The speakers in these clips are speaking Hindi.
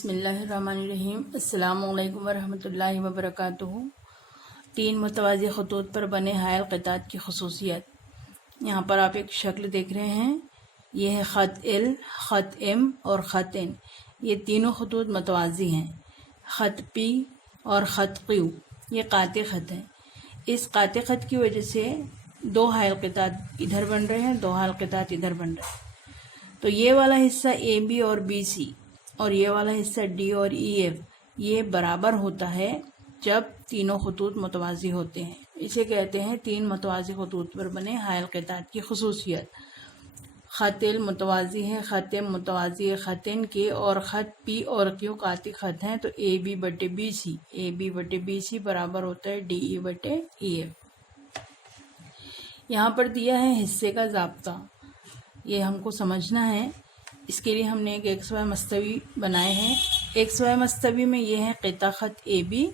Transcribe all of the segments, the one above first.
बिस्मिल्लाहिर्रहमानिर्रहीम। अस्सलामुअलैकुम वरहमतुल्लाहि वबरकातुहू। तीन मुतवाज़ी खतूत पर बने हायल क़ितात की खसूसियत। यहाँ पर आप एक शक्ल देख रहे हैं, ये है ख़त एल, ख़त एम और ख़त एन। ये तीनों खतूत मुतवाज़ी हैं। ख़त पी और ख़त क्यू ये काते ख़त हैं। इस काते ख़त की वजह से दो हायल क़ितात इधर बन रहे हैं, दो हायल क़ितात इधर बन रहे हैं। तो ये वाला हिस्सा ए बी और बी सी और ये वाला हिस्सा डी और ई एफ ये बराबर होता है जब तीनों खतूत मुतवाज़ी होते हैं। इसे कहते हैं तीन मुतवाज़ी खतूत पर बने हायल क़ितात की खसूसियत। ख़त एल मुतवाज़ी है, ख़त एम मुतवाज़ी है ख़त एन के, और ख़त पी और क्यू काती ख़त हैं। तो ए बी बटे बी सी बराबर होता है डी ई बटे ई एफ। यहाँ पर दिया है हिस्से का ज़ाब्ता, ये हमको समझना है। इसके लिए हमने एक एक्स वाई मस्तवी बनाए हैं। एक्स वाई मस्तवी में ये है क़िता ख़त ए बी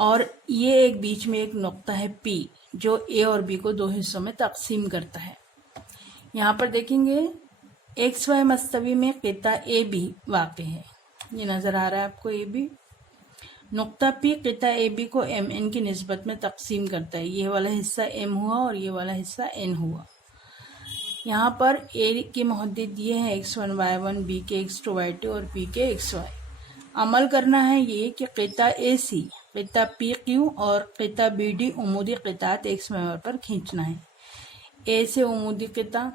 और ये एक बीच में एक नुक्ता है पी जो ए और बी को दो हिस्सों में तकसीम करता है। यहाँ पर देखेंगे एक्स वाई मस्तवी में क़िता ए बी वाक़ है, ये नज़र आ रहा है आपको ए बी। नुक्ता पी क़िता ए बी को एम एन की निस्बत में तकसीम करता है। ये वाला हिस्सा एम हुआ और ये वाला हिस्सा एन हुआ। यहाँ पर ए के मुहद्दिद दिए हैं x1 y1, बी के x2 y2 और पी के xy। अमल करना है ये कि क़िता ए सी, क़िता पी क्यू और क़िता बी डी उमूदी क़ितात एक्स महवर पर खींचना है। ए से उमूदी क़िता,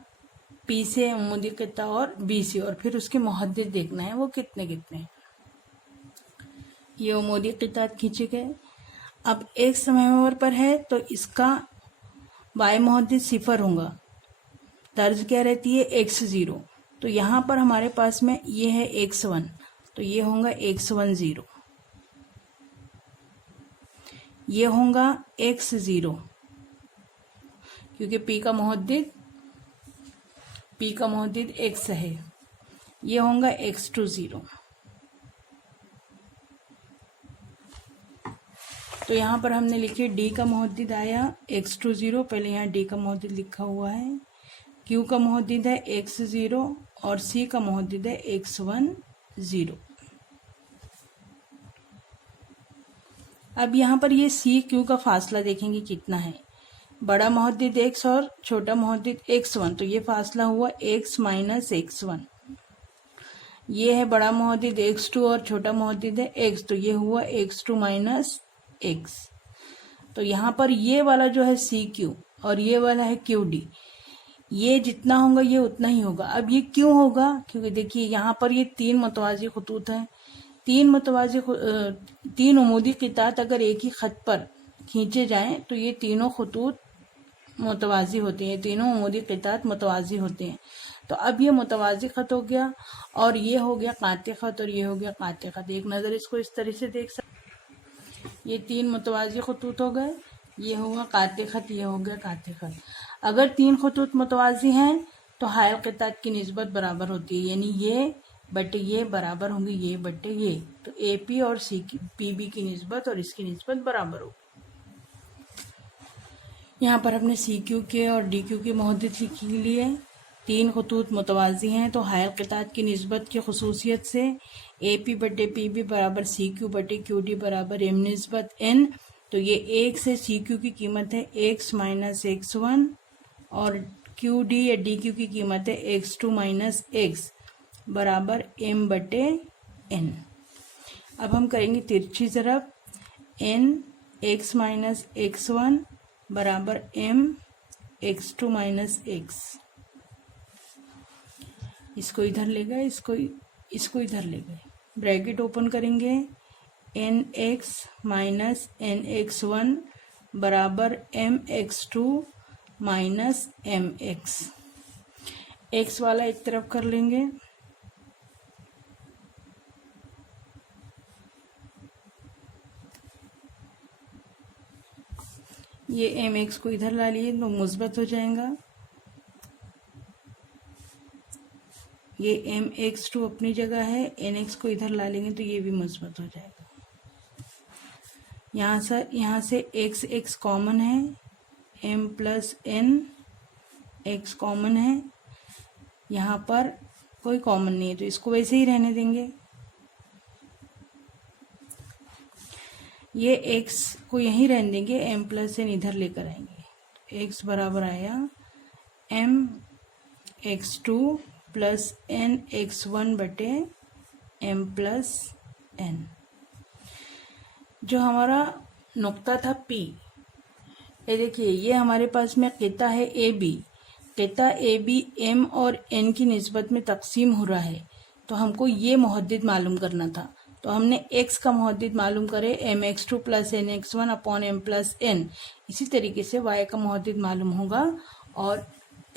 पी से उमूदी क़िता और बी से, और फिर उसके मुहद्दिद देखना है वो कितने कितने। ये उमूदी क़ितात खींचे गए। अब एक्स महवर पर है तो इसका वाई मुहद्दिद सिफर होगा, तर्ज क्या रहती है x0। तो यहाँ पर हमारे पास में ये है x1, तो ये होगा x10, ये होगा x0 क्योंकि p का मुहद्दिद x है। ये होगा x20। तो यहाँ पर हमने लिखे d का मुहद्दिद आया x20, पहले यहाँ d का मुहद्दिद लिखा हुआ है। Q का मुहद्दिद है x0 और C का मुहद्दिद है x10। अब यहाँ पर ये C Q का फासला देखेंगे कितना है। बड़ा मुहद्दिद x और छोटा मुहद्दिद x1, तो ये फासला हुआ x माइनस x1। ये है बड़ा मुहद्दिद x2 और छोटा मुहद्दिद है x, तो ये हुआ x2 माइनस x। तो यहाँ पर ये वाला जो है CQ और ये वाला है QD, ये जितना होगा ये उतना ही होगा। अब ये क्यों होगा, क्योंकि देखिए यहाँ पर ये तीन मुतवाज़ी खतूत हैं। तीन उमूदी क़ितात अगर एक ही ख़त पर खींचे जाएं तो ये तीनों खतूत मुतवाज़ी होते हैं, तीनों उमूदी क़ितात मुतवाज़ी होते हैं। तो अब ये मुतवाज़ी ख़त हो गया और ये हो गया काते ख़त और ये हो गया काते ख़त। एक नज़र इसको इस तरह से देख सकते, ये तीन मुतवाज़ी खतूत हो गए, ये होगा काते ख़त, ये हो गया काते ख़त। अगर तीन खतूत मुतवाज़ी हैं तो हायल क़ितात की निस्बत बराबर होती है, यानी ये बटे ये बराबर होंगे ये बटे ये। तो ए पी और सी की पी बी की निस्बत और इसकी निस्बत बराबर होगी। यहाँ पर हमने सी क्यू के और डी क्यू के मुहद्दिद लिख लिए। तीन खतूत मुतवाज़ी हैं तो हायल क़ितात की निस्बत की खसूसियत से ए पी बटे पी बी बराबर सी क्यू बटे क्यू डी बराबर एम निस्बत एन। तो ये एक से सी क्यू की कीमत है x माइनस x1 और क्यू डी या डी क्यू की कीमत है x2 माइनस x बराबर m बटे n। अब हम करेंगे तिरछी ज़रब, n x माइनस x1 बराबर m x2 माइनस x। इसको इधर ले गए, इसको इधर ले गए, ब्रैकेट ओपन करेंगे। nx माइनस nx1 बराबर mx2 माइनस mx। x वाला एक तरफ कर लेंगे, ये mx को इधर ला लिए तो मुस्बत हो जाएगा। ये mx2 अपनी जगह है, nx को इधर ला लेंगे तो ये भी मुस्बत हो जाएगा। यहाँ से x कॉमन है, m plus n x common है, यहाँ पर कोई कॉमन नहीं है तो इसको वैसे ही रहने देंगे। ये x को यहीं रहने देंगे, m प्लस n इधर लेकर आएंगे। x बराबर आया m x2 plus n x1 बटे m प्लस n। जो हमारा नुक्ता था P, ये देखिए ये हमारे पास में क़िता है AB। क़िता AB m और n की निस्बत में तकसीम हो रहा है, तो हमको ये मुहद्दिद मालूम करना था। तो हमने x का मुहद्दिद मालूम करे mx2 plus nx1 upon m plus n। इसी तरीके से y का मुहद्दिद मालूम होगा और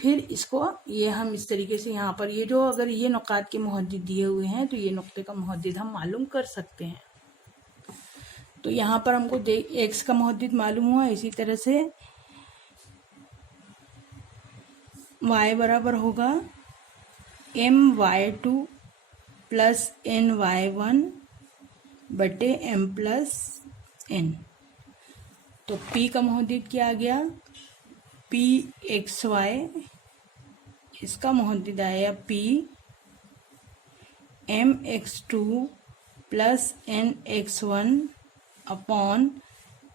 फिर इसको ये हम इस तरीके से यहाँ पर ये जो अगर ये नुकात के मुहद्दिद दिए हुए हैं तो ये नुक्ते का मुहद्दिद हम मालूम कर सकते हैं। तो यहाँ पर हमको x का मुहद्दिद मालूम हुआ। इसी तरह से y बराबर होगा my2 प्लस ny1 बटे m प्लस n। तो p का मुहद्दिद क्या आ गया, pxy, इसका मुहद्दिद आया p mx2 plus nx1 upon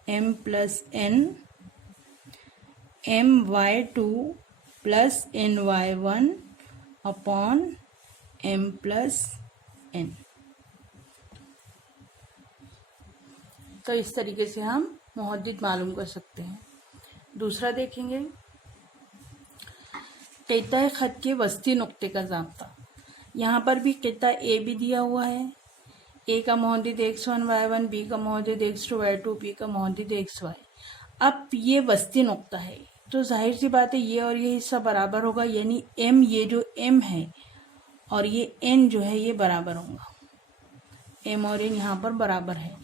m plus n, my2 plus ny1 upon m plus n। तो इस तरीके से हम मुहद्दिद मालूम कर सकते हैं। दूसरा देखेंगे, क़िता ख़त के वस्ती नुक्ते का ज़ाब्ता। यहाँ पर भी क़िता ए भी दिया हुआ है, ए का मुहद्दिद x1 y1, बी का मुहद्दिद x2 y2, पी का मुहद्दिद xy। अब ये वस्ती नुक्ता है तो जाहिर सी बात है ये और ये हिस्सा बराबर होगा, यानी m, ये जो m है और ये n जो है ये बराबर होगा, m और n यहाँ पर बराबर है।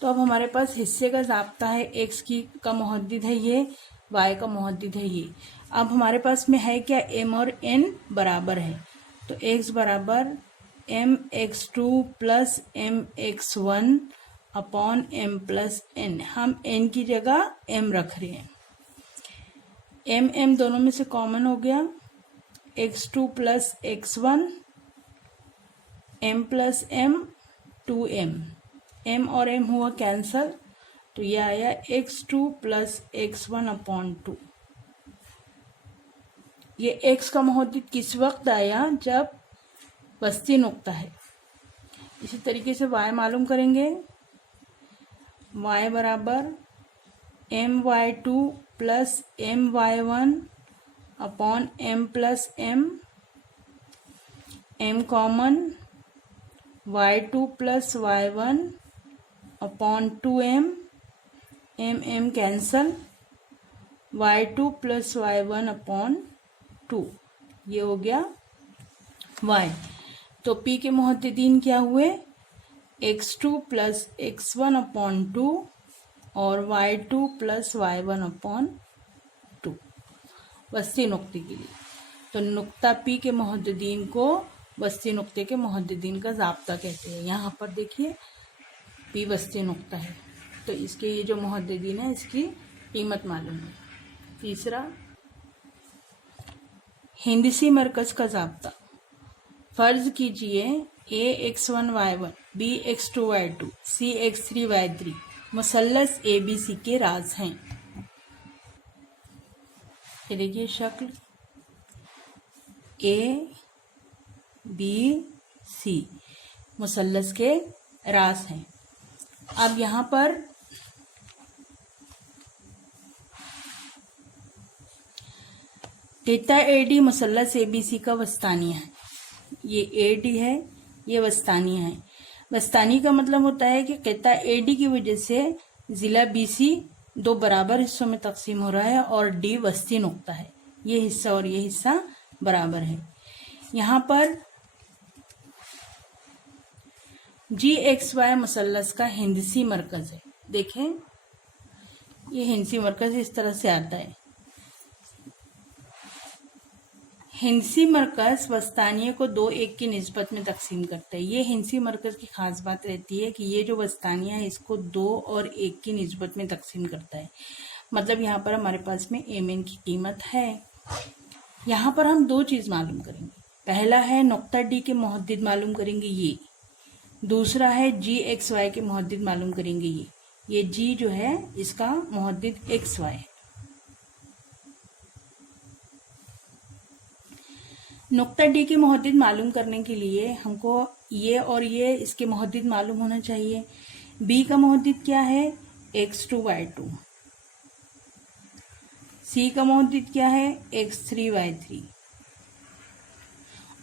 तो अब हमारे पास हिस्से का ज़ाब्ता है, x की का मुहद्दिद है ये, y का मुहद्दिद है ये। अब हमारे पास में है क्या, m और n बराबर है, तो x बराबर mx2 plus mx1 upon m plus n। हम n की जगह m रख रहे हैं, m दोनों में से कॉमन हो गया, x2 plus x1 m plus m 2m, m और m हुआ कैंसल, तो ये आया x2 प्लस x1 अपॉन 2। ये x का मुहद्दिद किस वक्त आया, जब वस्ती नुक्ता है। इसी तरीके से y मालूम करेंगे, y बराबर my2 plus my1 upon m plus m, m common, y2 plus y1 upon 2m, m cancel, y2 plus y1 upon 2, ये हो गया y। तो p के मुहद्दिदीन क्या हुए, x2 प्लस x1 अपॉन 2 और y2 प्लस y1 अपॉन 2 वस्ती नुक्ते के लिए। तो नुक्ता p के मुहद्दिदीन को वस्ती नुक्ते के मुहद्दिदीन का ज़ाब्ता कहते हैं। यहाँ पर देखिए p वस्ती नुक्ता है, तो इसके ये जो मुहद्दिदीन है इसकी कीमत मालूम है। तीसरा, हिंदसी मरकज़ का ज़ाब्ता। फ़र्ज़ कीजिए a(x1 y1, b(x2 y2, c(x3 y3) मुसल्लस ABC के राज हैं। ये देखिए शक्ल ABC मुसल्लस के राज हैं। अब यहाँ पर क़िता AD मुसल्लस ABC का वस्तानिया है। ये AD है, ये वस्तानिया है। वस्तानी का मतलब होता है कि क़िता AD की वजह से ज़िला BC दो बराबर हिस्सों में तकसीम हो रहा है और D वस्ती नुक्ता है, ये हिस्सा और ये हिस्सा बराबर है। यहाँ पर GXY मुसल्लस का हिंदसी मरकज़ है। देखें ये हिंदसी मरकज़ इस तरह से आता है। हिंदसी मरकज़ वस्तानिया को 2-1 की निस्बत में तकसीम करता है। ये हिंदसी मरकज़ की ख़ास बात रहती है कि ये जो वस्तानिया है इसको 2 और 1 की निस्बत में तकसीम करता है। मतलब यहाँ पर हमारे पास में MN की कीमत है। यहाँ पर हम 2 चीज़ मालूम करेंगे। पहला है नुक्ता D के मुहद्दिद मालूम करेंगे ये, दूसरा है GXY के मुहद्दिद मालूम करेंगे ये जी जो है इसका मुहद्दिद एक्स वाई है। नुक्ता डी की मुहद्दिद मालूम करने के लिए हमको ये और ये इसके मुहद्दिद मालूम होना चाहिए। बी का मुहद्दिद क्या है? x2y2। सी का मुहद्दिद क्या है? x3y3।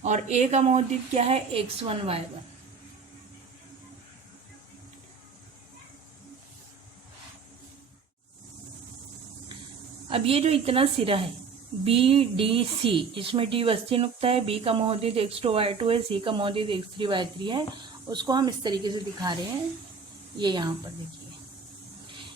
और ए का मुहद्दिद क्या है? x1y1। अब ये जो इतना सिरा है बी डी सी, जिसमें डी वस्ती नुक्ता है, बी का मुहद्दिद x2y2 है, सी का मुहद्दिद x3y3 है, उसको हम इस तरीके से दिखा रहे हैं। ये यहाँ पर देखिए,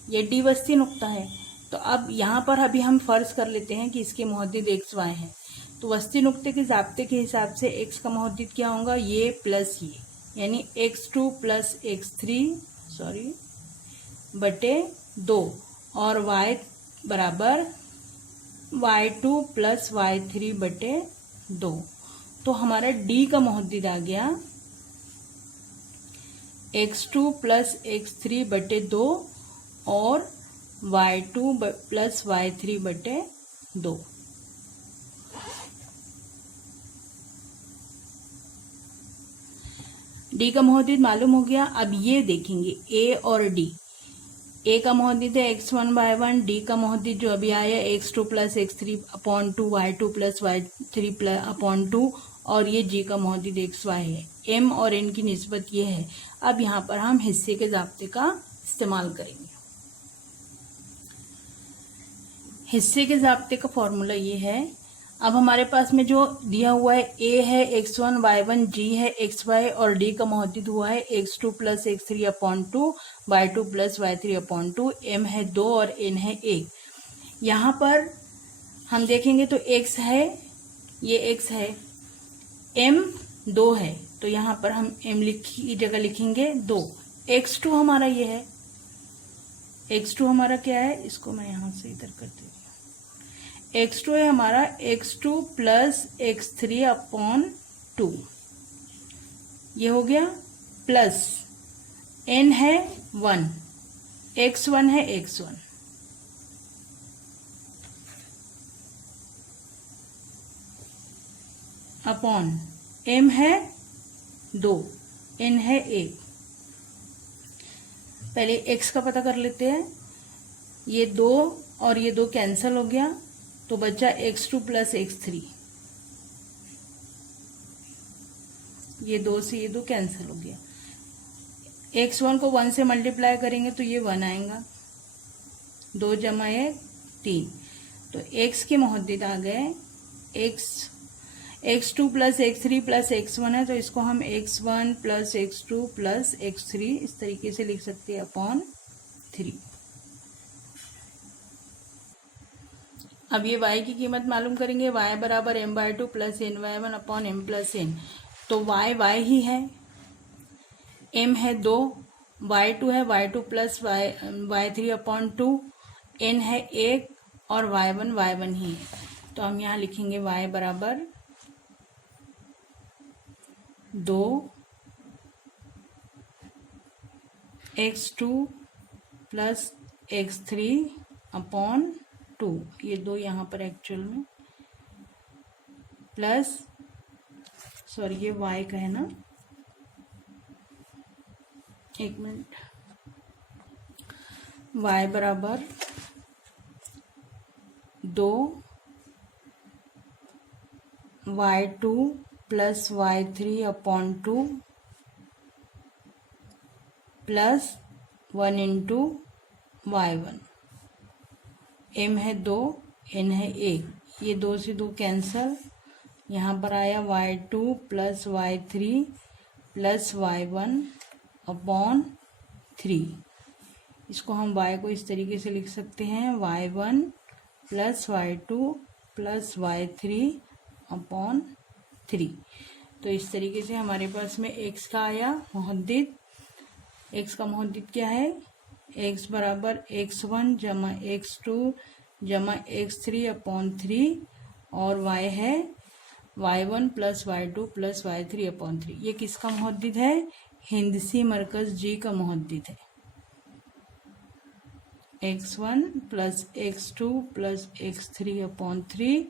ये डी वस्ती नुक्ता है। तो अब यहाँ पर अभी हम फर्ज कर लेते हैं कि इसके मुहद्दिद एक्स वाई है। तो वस्ती नुक्ते के ज़ाब्ते के हिसाब से एक्स का मुहद्दिद क्या होगा? ये प्लस ये, यानी x2 प्लस x3 बटे 2 और y बराबर y2 प्लस y3 बटे 2। तो हमारा d का मुहद्दिद आ गया x2 प्लस x3 बटे 2 और y2 प्लस y3 बटे 2। डी का मुहद्दिद मालूम हो गया। अब ये देखेंगे ए और डी। ए का मुहद्दिद है x1y1, डी का मुहद्दिद जो अभी आया x2 plus x3 upon 2, y2 plus y3 upon 2 और ये जी का मुहद्दिद xy है। m और n की निस्बत ये है। अब यहाँ पर हम हिस्से के ज़ाब्ते का इस्तेमाल करेंगे। हिस्से के ज़ाब्ते का फॉर्मूला ये है। अब हमारे पास में जो दिया हुआ है a है x1 y1, g है xy और d का मुहद्दिद हुआ है x2 plus x3 upon 2, y2 plus y3 upon 2, m है 2 और n है 1। यहाँ पर हम देखेंगे तो x है, ये x है, m 2 है, तो यहाँ पर हम m की जगह लिखेंगे 2। x2 हमारा ये है, x2 हमारा क्या है? इसको मैं यहाँ से इधर कर देती हूँ। x2 है हमारा x2 प्लस x3 अपॉन 2, ये हो गया, प्लस n है 1, x1 है x1, अपॉन m है 2, n है 1। पहले x का पता कर लेते हैं। ये 2 और ये 2 कैंसिल हो गया, तो बचा x2 प्लस x3। ये 2 से ये 2 कैंसिल हो गया। x1 को 1 से मल्टीप्लाई करेंगे तो ये 1 आएगा, 2 जमा 1 3। तो x के मुहद्दिद आ गए x2 plus x3 plus x1 है, तो इसको हम x1 plus x2 plus x3 इस तरीके से लिख सकते हैं अपॉन 3। अब ये y की कीमत मालूम करेंगे। y बराबर m/2 plus n/1 upon m plus n। तो y ही है, m है 2, y2 है y2 plus y3 upon 2, n है 1 और y1 ही है। तो हम यहाँ लिखेंगे y बराबर 2 x2 प्लस x3 अपॉन 2, ये 2 यहाँ पर एक्चुअल में प्लस, सॉरी ये y का है ना, एक मिनट, y बराबर 2 y2 plus y3 upon 2 plus 1 into y1। m है 2, n है 1, ये 2 से 2 कैंसल, यहाँ पर आया y2 plus y3 plus y1 upon 3। इसको हम y को इस तरीके से लिख सकते हैं y1 plus y2 plus y3 upon 3। तो इस तरीके से हमारे पास में x का आया मुहद्दिद। x का मुहद्दिद क्या है? x बराबर x1 जमा x2 जमा x3 अपॉन 3 और y है y1 plus y2 plus y3 upon 3। ये किसका मुहद्दिद है? हिंदसी मरकज़ जी का मुहद्दिद है। x1 plus x2 plus x3 upon 3,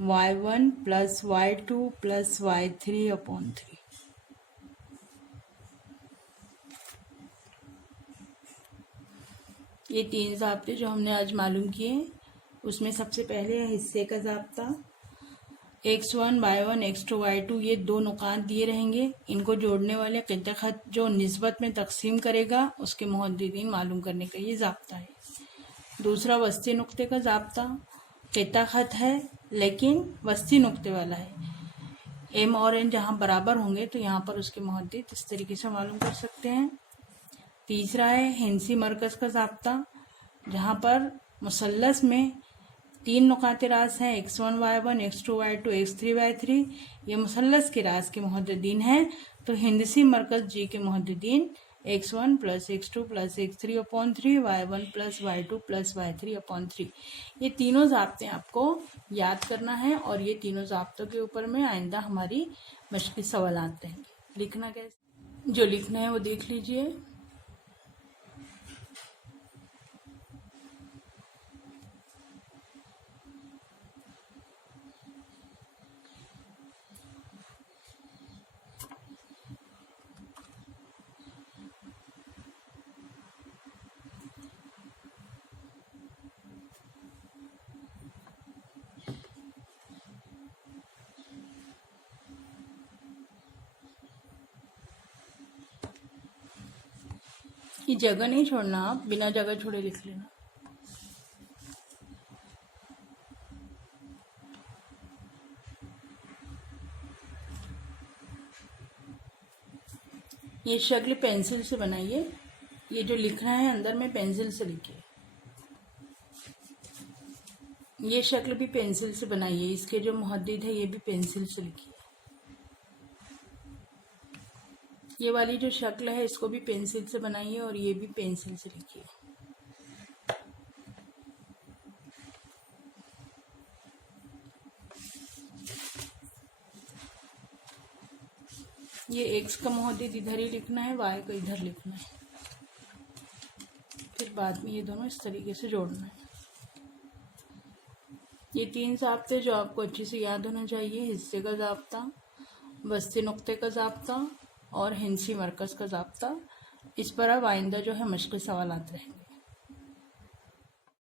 y1 plus y2 plus y3 upon 3। ये 3 ज़ाब्ते जो हमने आज मालूम किए, उसमें सबसे पहले है हिस्से का ज़ाब्ता। x1 y1 x2 y2 ये 2 नुकात दिए रहेंगे, इनको जोड़ने वाले क़िता ख़त जो निस्बत में तकसीम करेगा उसके मुहद्दिदीन मालूम करने का ये ज़ाब्ता है। दूसरा वस्ती नुक्ते का ज़ाब्ता, क़िता ख़त है लेकिन वस्ती नुक्ते वाला है, m और n जहाँ बराबर होंगे तो यहाँ पर उसके मुहद्दिद इस तरीके से मालूम कर सकते हैं। तीसरा है हिंसी मरकज़ का ज़ाब्ता, जहाँ पर मुसल्लस में 3 नुकाते रास हैं, x1 y1 x2 y2 x3 y3, ये मुसल्लस के रास के मुहद्दिदीन हैं, तो हिंदसी मरकज़ जी के मुहद्दिदीन x1 plus x2 plus x3 upon 3, y1 plus y2 plus y3 upon 3। ये तीनों ज़ाब्ते आपको याद करना है और ये तीनों ज़ाब्तों के ऊपर में आइंदा हमारी मश्क़ी सवालात रहेंगे। लिखना कैसे, जो लिखना है वो देख लीजिए। ये जगह नहीं छोड़ना, आप बिना जगह छोड़े लिख लेना। ये शक्ल पेंसिल से बनाइए, ये जो लिखना है अंदर में पेंसिल से लिखिए। ये शक्ल भी पेंसिल से बनाइए, इसके जो मुहद्दिद है ये भी पेंसिल से लिखिए। ये वाली जो शक्ल है इसको भी पेंसिल से बनाइए और ये भी पेंसिल से लिखिए। ये x का मुहद्दिद इधर ही लिखना है, y का इधर लिखना है, फिर बाद में ये दोनों इस तरीके से जोड़ना है। ये 3 ज़ाब्ते जो आपको अच्छे से याद होना चाहिए, हिस्से का ज़ाब्ता, वस्ती नुक्ते का ज़ाब्ता और हिंसी मरकज़ का ज़ाब्ता। इस पर अब आइंदा जो है मश्क़ी सवालात रहेंगे।